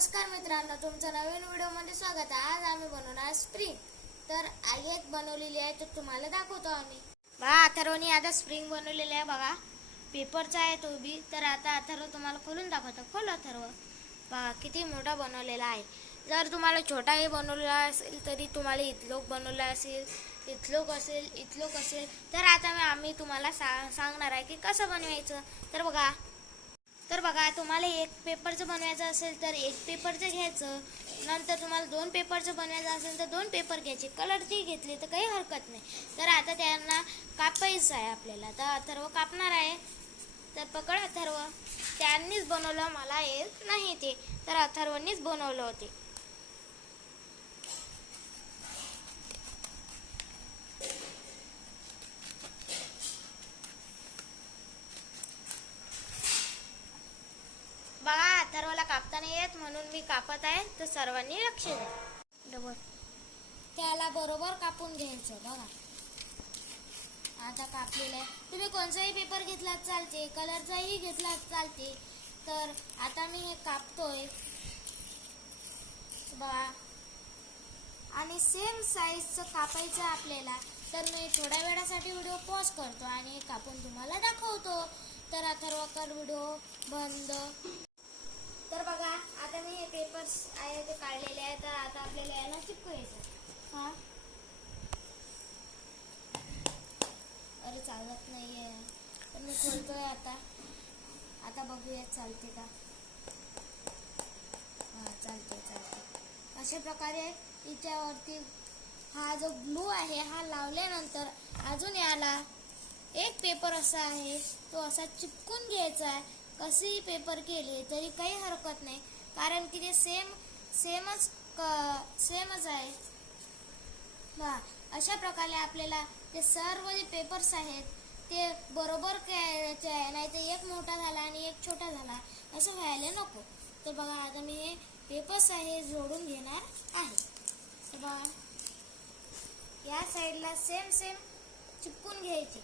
नमस्कार मित्रांनो, तुमचं नवीन व्हिडिओमध्ये स्वागत आहे। आज आम्ही बनवणार स्प्रिंग। तर आई एक बनवलेली आहे, तर तुम्हाला दाखवतो आम्ही। बघा, अथर्वने आता स्प्रिंग बनवलेली आहे। बघा, पेपरचा आहे तो बी। तर आता अथर्व तुम्हाला खोलून दाखवतो। खोल अथर्व। बघा किती मोठा बनवलेला आहे। जर तुम्हाला छोटाही बनवलेला असेल तरी तुम्हाला इथलोक बनवला असेल, इथलोक असेल तर आता आम्ही तुम्हाला सांगणार आहे की कसं बनवायचं। तर बघा तुम्हाला एक पेपरचं बनवायचं असेल तर एक पेपरचं घ्यायचं। नंतर तुम्हाला दोन पेपरचं बनवायचं असेल तर दोन पेपर घ्यायचे। कलरची घेतली तर काही हरकत नाही। तर आता त्यांना कापायचं आहे आपल्याला। तर अथर्व कापणार आहे। तर पकड अथर्व। त्यांनीच बनवलं, मला येत नाही ते, तर अथर्वनीच बनवलं होते। बघा, अथर्वला कापता नाही येत म्हणून मी कापत आहे, तर सर्वांनी लक्ष द्या। त्याला बरोबर कापून घ्यायचं। बघा आता कापलेलं आहे। तुम्ही कोणताही पेपर घेतला चालते, कलरचाही घेतला चालते। तर आता मी हे कापतोय बघा, आणि सेम साईजचं कापायचं आपल्याला। तर मी थोड्या वेळासाठी व्हिडिओ पॉज करतो आणि कापून तुम्हाला दाखवतो। तर अथर्व कर व्हिडिओ बंद। तर बघा, आता मी हे पेपर्स आहे ते काढलेले आहे। तर आता आपल्याला याला चिपकायचं। हा, अरे चालत नाहीये। तर मी खोलतोय आता बघूया चालते का। हा, चालते। अशा प्रकारे याच्यावरती हा जो ग्लू आहे हा लावल्यानंतर अजून याला एक पेपर असा आहे तो असा चिपकून घ्यायचा आहे। कसेही पेपर केले तरी काही हरकत नाही, कारण की ते सेमच आहे। अशा प्रकारे आपल्याला ते सर्व जे पेपर्स आहेत ते बरोबर करायचे आहे, नाही तर एक मोठा झाला आणि एक छोटा झाला असं व्हायला नको। तर बघा, आता मी हे पेपर्स आहे जोडून घेणार आहे। तर बघा, या साईडला सेम चिपकून घ्यायचे।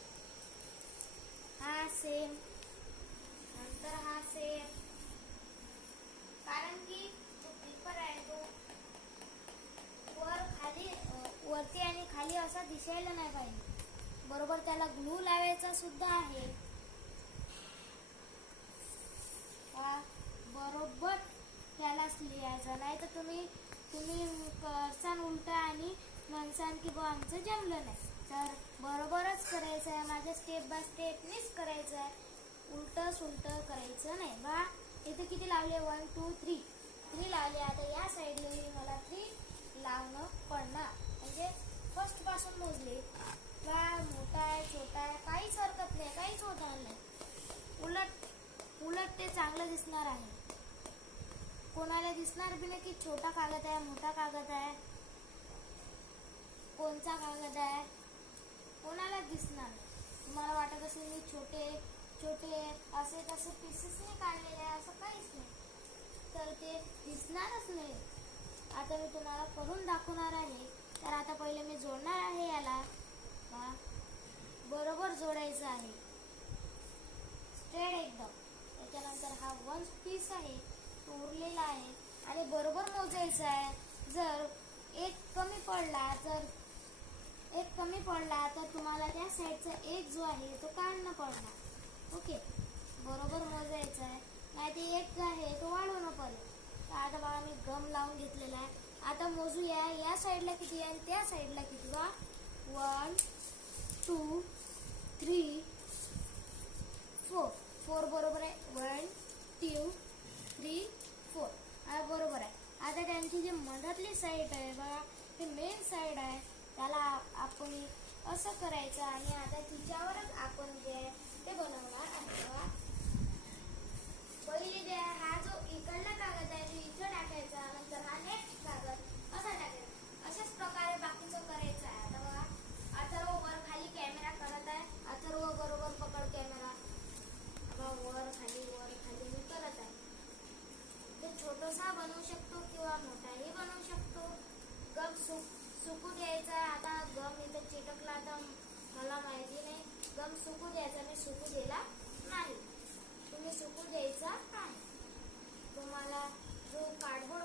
हा सेम, नंतर हा सेम, कारण की जो पेपर आहे तो वरती आणि खाली असा दिसायला नाही पाहिजे। बरोबर त्याला ग्लू लावायचा सुद्धा आहे। बरोबर त्यालाच लिहायचं, नाही तर तुम्ही करसान उलट आणि म्हणसान की बा आमचं जमलं नाही। तर बरोबरच करायचं आहे, माझ्या स्टेप बाय स्टेपनीच करायचं आहे। उलट सुलट करायचं नाही। बा इथे किती लावले, 1 2 3 लावले। आता या साईडला मला 3 लावणं पडणार, म्हणजे फर्स्ट पासून मोजले। बा मोठा आहे छोटा आहे काहीच हरकत नाही, काहीच होणार नाही। उलट ते चांगलं दिसणार आहे। कोणाला दिसणार बी नाही की छोटा कागद आहे, मोठा कागद आहे, कोणचा कागद आहे, कोणाला दिसणार नाही। तुम्हाला वाटत असेल मी छोटे असे तसे पीसेस नाही काढलेले आहे, असं काहीच नाही, तर ते दिसणारच नाही। आता मी तुम्हाला करून दाखवणार आहे। तर आता पहिले मी जोडणार आहे याला। बरोबर जोडायचं आहे, स्ट्रेट एकदम। त्याच्यानंतर हा 1 पीस आहे तो उरलेला आहे आणि बरोबर मोजायचा आहे। जर एक कमी पडला तर तुम्हाला त्या साईडचा एक जो आहे तो काढणं पडणार। ओके, बरोबर मोजायचं आहे, नाही ते एक आहे तो वाढवणं पडेल। तर आता बघा, मी गम लावून घेतलेला आहे। आता मोजूया या साईडला किती आहे त्या साईडला किती। बा 1 2 3 4 बरोबर आहे। 1 2 3 4 हा बरोबर आहे। आता त्यांची जी मधातली साईड आहे बघा, ते मेन साईड आहे, त्याला आपण असं करायचं आणि आता तिच्यावरच आपण जे ते बनवणार आहे। पहिले हा जो इकडला कागद आहे तो इथं टाकायचा, नंतर हा नेक्स्ट कागद असा टाकायचा। अशाच प्रकारे बाकीचं करायचं आहे। आता बघा, अथर्व वर खाली कॅमेरा करत आहे। अथर्व बरोबर पकड कॅमेरा। वर खाली मी करत आहे। ते छोटासा बनवू शकतो किंवा मोठाही बनवू शकतो। गम सुकू द्यायचा। आता गम इथं चिटकला तर मला माहिती नाही, गम सुकू द्यायचा, मी सुकू दिला नाही, तुम्ही सुकू द्यायचा नाही। तुम्हाला जो काढवा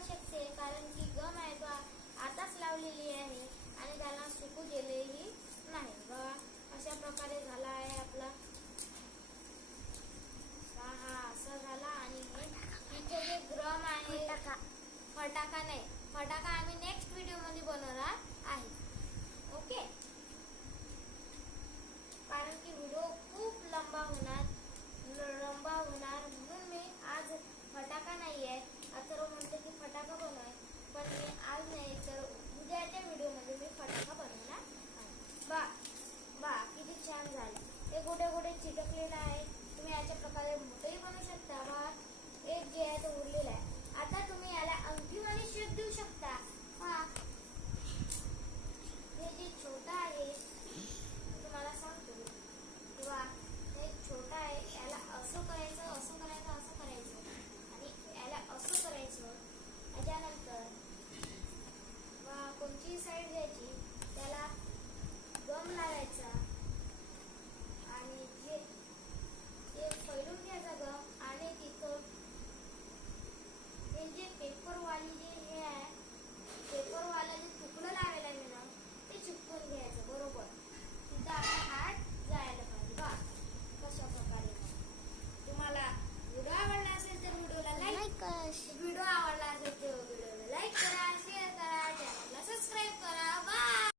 आवश्यक आहे कारण की गम आहे तो